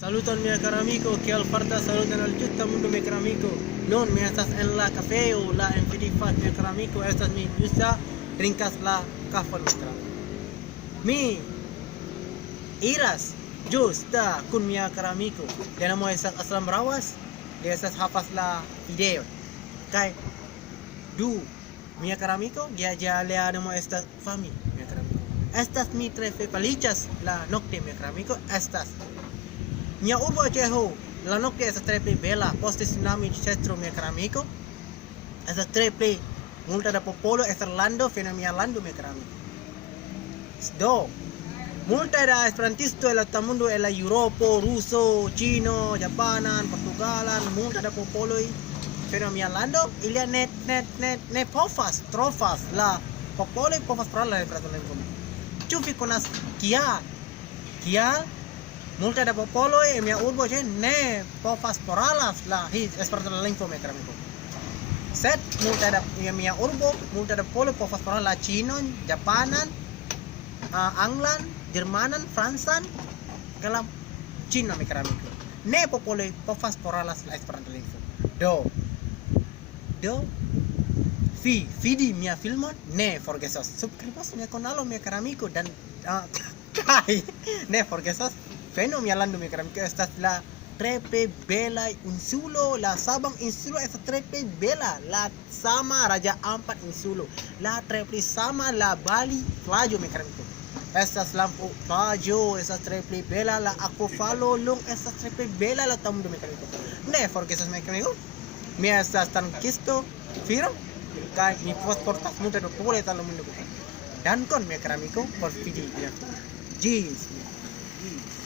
Saluton mia caro amico, kiel fartas saluton al tuta mundo mia caro amico. Nun mi estas en la kafeo, la en Fidifat mia caro amico, estas mi justa drinkas la kafon mia caro. Mi iras justa kun mia caro amico. Dia namo estas Aslam Rawas, dia estas havas la ideo. Kai du mia caro amico, dia lea namo estas Fami mia caro amico. Estas mi tre feliĉas la nokte mia caro amico, estas mia urbo Ceho, la nokte estas tre pli bela post tsunami centro mia caro amico. Estas tre pli multa da popolo estas lando fena mia lando mia caro amico. Do multa da esperantisto en la mundo en la Europo, ruso, chino, japanan, portugalan, multa da popolo fena mia lando ilia ne povas trofas la popolo povas paroli la Esperanto-lingvon. Ĉu vi konas kial multa da popolo en mia urbo ne povas parolas la Esperanto-lingvo mia caro amico. Sed multa da mia urbo, multa da popolo povas paroli la chinon, japanan, anglan, jermanan, francan, kalam chino mia caro amico. Ne popolo povas parolas la Esperanto-lingvo. Do vidi mia filmon, ne forgesos subskribos mia kanalo mia caro amico dan kai ne forgesos feno mia lando mia caro amico estas la tre pli bela insulo, la Sabang insulo estas tre pli bela, la sama Raja Ampat insulo, la tre pli sama la Bali plaĝo mia caro amico. Estas lampu plaĝo, estas tre pli bela la akvofalo long, estas tre pli bela la tamundo mia caro amico. Ne forgesos mia caro amico. Mi estas tankisto firo kaj mi postportas multe da popolo en la mundo. Dankon mia caro amico por vidi. Ĝis